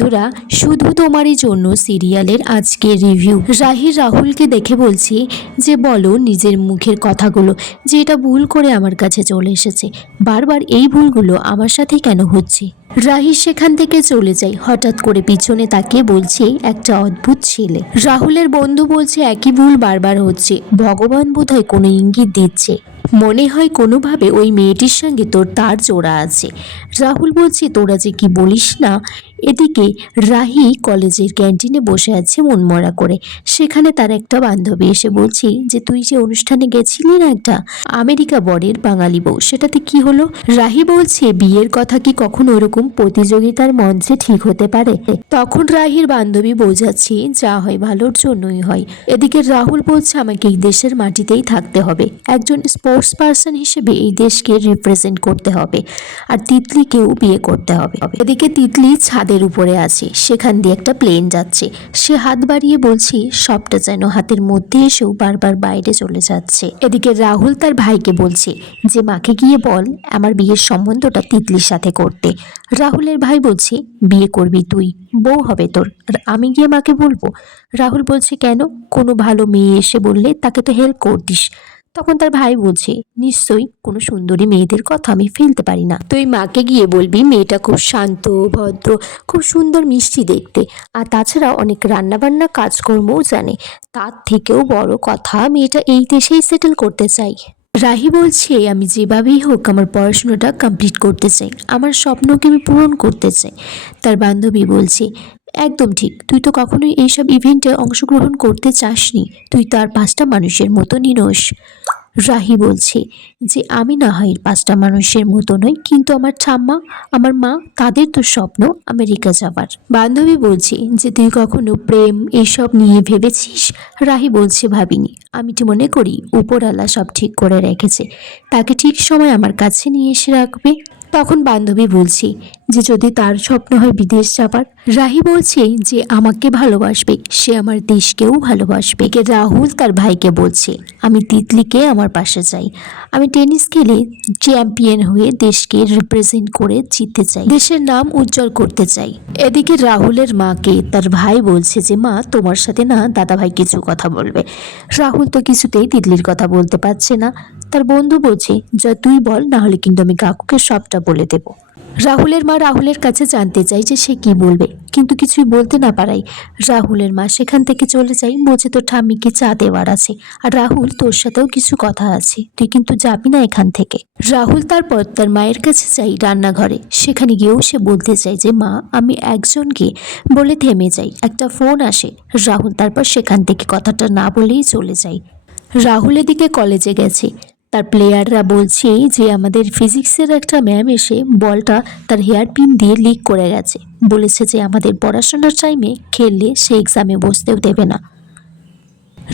বন্ধুরা, শুধু তোমারই জন্য সিরিয়ালের আজকের রিভিউ। রাহি রাহুলকে দেখে বলছি যে বলো নিজের মুখের কথাগুলো, যে এটা ভুল করে আমার কাছে চলে এসেছে। বারবার এই ভুলগুলো আমার সাথে কেন হচ্ছে? রাহি সেখান থেকে চলে যায়। হঠাৎ করে পিছনে তাকিয়ে বলছে একটা অদ্ভুত ছেলে। রাহুলের বন্ধু বলছে একই ভুল বারবার হচ্ছে, ভগবান বোধহয় কোনো ইঙ্গিত দিচ্ছে। মনে হয় কোনোভাবে ওই মেয়েটির সঙ্গে তোর তার জোড়া আছে। রাহুল বলছে তোরা যে কি বলিস না। এদিকে রাহি কলেজের ক্যান্টিনে বসে আছে মনমরা করে। সেখানে তার একটা বান্ধবী এসে বলছে যে তুই যে অনুষ্ঠানে গেছিলি না, একটা আমেরিকা বরের বাঙালি বউ, সেটাতে কি হলো? রাহি বলছে বিয়ের কথা কি কখনো ওরকম প্রতিযোগিতার মঞ্চে ঠিক হতে পারে? তখন রাহির বান্ধবী বোঝাচ্ছে যা হয় ভালোর জন্যই হয়। এদিকে রাহুল বলছে আমাকে এই দেশের মাটিতেই থাকতে হবে, একজন স্পোর্টস পার্সন হিসেবে এই দেশকে রিপ্রেজেন্ট করতে হবে, আর তিতলিকেও বিয়ে করতে হবে। এদিকে তিতলি ছাদের উপরে আছে, সেখান দিয়ে একটা প্লেন যাচ্ছে। সে হাত বাড়িয়ে বলছে সবটা যেন হাতের মধ্যে এসেও বারবার বাইরে চলে যাচ্ছে। এদিকে রাহুল তার ভাইকে বলছে যে মাকে গিয়ে বল আমার বিয়ের সম্বন্ধটা তিতলির সাথে করতে। রাহুলের ভাই বলছে বিয়ে করবি তুই, বউ হবে তোর, আর আমি গিয়ে মাকে বলবো? রাহুল বলছে কেন, কোনো ভালো মেয়ে এসে বললে তাকে তো হেল্প করতিস। তখন তার ভাই বলছে নিশ্চয়ই কোনো সুন্দরী মেয়েদের কথা আমি ফেলতে পারি না, তুই মাকে গিয়ে বলবি মেয়েটা খুব শান্ত ভদ্র, খুব সুন্দর মিষ্টি দেখতে, আর তাছাড়া অনেক রান্নাবান্না কাজকর্মও জানে। তার থেকেও বড় কথা, মেয়েটা এই দেশেই সেটেল করতে চাই। রাহি বলছে আমি যেভাবেই হোক আমার পড়াশোনাটা কমপ্লিট করতে চাই, আমার স্বপ্নকে আমি পূরণ করতে চাই। তার বান্ধবী বলছে একদম ঠিক, তুই তো কখনোই এইসব ইভেন্টে অংশগ্রহণ করতে চাসনি, তুই তো আর 5টা মানুষের মতো নিনোস। রাহি বলছে যে আমি না হয় 5টা মানুষের মতো নই, কিন্তু আমার ঠাম্মা আমার মা তাদের তো স্বপ্ন আমেরিকা যাবার। বান্ধবী বলছে যে তুই কখনো প্রেম এইসব নিয়ে ভেবেছিস? রাহি বলছে ভাবিনি, আমি তো মনে করি উপরওয়ালা সব ঠিক করে রেখেছে, তাকে ঠিক সময় আমার কাছে নিয়ে এসে রাখবে। তখন বান্ধবী বলছে যে যদি তার স্বপ্ন হয় বিদেশ যাবার। রাহি বলছে যে আমাকে ভালোবাসবে, সে আমার দেশকেও ভালোবাসবে। রাহুল তার ভাইকে বলছে আমি তিতলিকে আমার পাশে চাই, আমি টেনিস খেলে চ্যাম্পিয়ন হয়ে দেশকে রিপ্রেজেন্ট করে জিততে চাই, দেশের নাম উজ্জ্বল করতে চাই। এদিকে রাহুলের মাকে তার ভাই বলছে যে মা তোমার সাথে না দাদা ভাই কিছু কথা বলবে। রাহুল তো কিছুতেই তিতলির কথা বলতে পারছে না। তার বন্ধু বলছে যা তুই বল, না হলে কিন্তু আমি কাকুকে সবটা বলে দেব। রাহুলের মা রাহুলের কাছে জানতে চাই যে সে কি বলবে, কিন্তু কিছুই বলতে না পারাই রাহুলের মা সেখান থেকে চলে যায়। বলছে তোর ঠাম্মিকে চা দেওয়ার আছে, আর রাহুল তোর সাথেও কিছু কথা আছে, তুই কিন্তু যাবি না এখান থেকে। রাহুল তারপর তার মায়ের কাছে যাই রান্নাঘরে, সেখানে গিয়েও সে বলতে চায় যে মা আমি একজনকে বলে থেমে যাই, একটা ফোন আসে। রাহুল তারপর সেখান থেকে কথাটা না বলেই চলে যায়। রাহুল এদিকে কলেজে গেছে, তার প্লেয়াররা বলছে যে আমাদের ফিজিক্সের একটা ম্যাম এসে বলটা তার হেয়ার পিন দিয়ে লিক করে গেছে, বলেছে যে আমাদের পড়াশোনার টাইমে খেললে সে এক্সামে বসতেও দেবে না।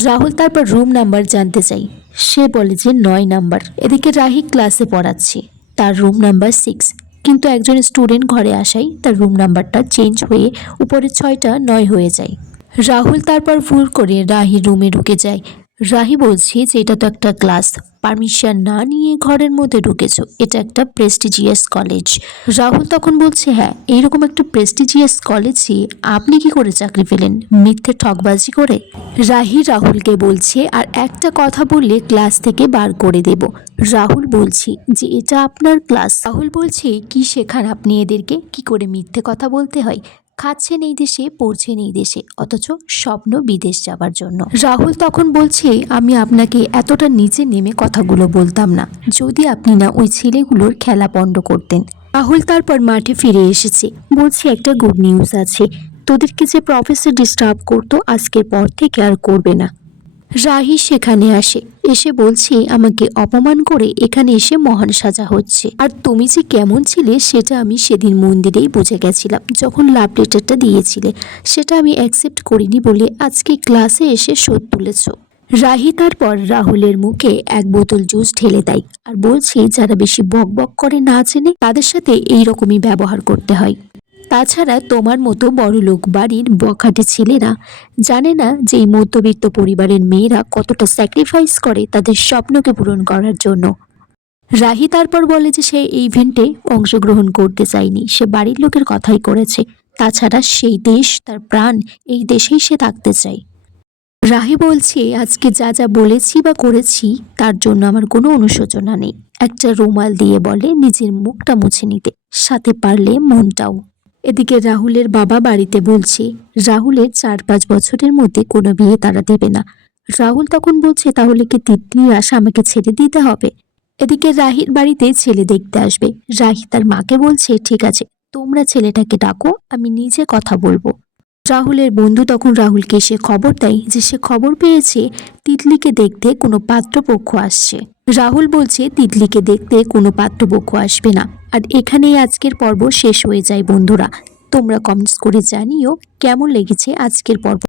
রাহুল তারপর রুম নাম্বার জানতে চাই, সে বলে যে 9 নাম্বার। এদিকে রাহি ক্লাসে পড়াচ্ছে, তার রুম নাম্বার 6, কিন্তু একজন স্টুডেন্ট ঘরে আসাই তার রুম নাম্বারটা চেঞ্জ হয়ে উপরে 6টা 9 হয়ে যায়। রাহুল তারপর ভুল করে রাহি রুমে ঢুকে যায়। রাহি বলছে যে এটা তো একটা ক্লাস, পারমিশন না নিয়ে ঘরের মধ্যে ঢুকেছো, এটা একটা প্রেস্টিজিয়াস কলেজ। রাহুল তখন বলছে হ্যাঁ, এইরকম একটা প্রেস্টিজিয়াস কলেজে আপনি কি করে চাকরি পেলেন, মিথ্যে ঠকবাজি করে? রাহি রাহুলকে বলছে আর একটা কথা বললে ক্লাস থেকে বার করে দেব। রাহুল বলছে যে এটা আপনার ক্লাস। রাহুল বলছে কি শেখান আপনি এদেরকে, কি করে মিথ্যে কথা বলতে হয়? খাচ্ছেন এই দেশে, পড়ছেন এই দেশে, অথচ স্বপ্ন বিদেশ যাবার জন্য। রাহুল তখন বলছে আমি আপনাকে এতটা নিচে নেমে কথাগুলো বলতাম না, যদি আপনি না ওই ছেলেগুলোর খেলা পণ্ড করতেন। রাহুল তারপর মাঠে ফিরে এসেছে, বলছে একটা গুড নিউজ আছে, তোদেরকে যে প্রফেসর ডিস্টার্ব করতো আজকের পর থেকে আর করবে না। রাহি সেখানে আসে, এসে বলছে আমাকে অপমান করে এখানে এসে মহান সাজা হচ্ছে, আর তুমি যে কেমন ছিলে সেটা আমি সেদিন মন্দিরেই বুঝে গেছিলাম, যখন লাভ লেটারটা দিয়েছিলে সেটা আমি অ্যাকসেপ্ট করিনি বলে আজকে ক্লাসে এসে শোধ তুলেছ। রাহি তারপর রাহুলের মুখে 1 বোতল জুস ঢেলে দেয়, আর বলছে যারা বেশি বক বক করে না চেনে তাদের সাথে এইরকমই ব্যবহার করতে হয়। তাছাড়া তোমার মতো বড়লোক বাড়ির বখাটে ছেলেরা জানে না যে এই মধ্যবিত্ত পরিবারের মেয়েরা কতটা স্যাক্রিফাইস করে তাদের স্বপ্নকে পূরণ করার জন্য। রাহি তারপর বলে যে সে এই ইভেন্টে অংশগ্রহণ করতে চায়নি, সে বাড়ির লোকের কথাই করেছে। তাছাড়া সেই দেশ তার প্রাণ, এই দেশেই সে থাকতে চায়। রাহি বলছে, আজকে যা যা বলেছি বা করেছি তার জন্য আমার কোনো অনুশোচনা নেই। একটা রুমাল দিয়ে বলে নিজের মুখটা মুছে নিতে, সাথে পারলে মনটাও। এদিকে রাহুলের বাবা বাড়িতে বলছে রাহুলের 4-5 বছরের মধ্যে কোনো বিয়ে তারা দেবে না। রাহুল তখন বলছে, তাহলে কি তিতলি আশা আমাকে ছেড়ে দিতে হবে? এদিকে রাহির বাড়িতে ছেলে দেখতে আসবে। রাহি তার মাকে বলছে, ঠিক আছে, তোমরা ছেলেটাকে ডাকো, আমি নিজে কথা বলবো। রাহুলের বন্ধু তখন রাহুলকে এসে খবর দেয় যে সে খবর পেয়েছে তিতলিকে দেখতে কোনো পাত্রপক্ষ আসছে। রাহুল বলছে তিতলিকে দেখতে কোনো পাত্রপক্ষ আসবে না। আর এখানেই আজকের পর্ব শেষ হয়ে যায় বন্ধুরা। তোমরা কমেন্টস করে জানিও কেমন লেগেছে আজকের পর্ব।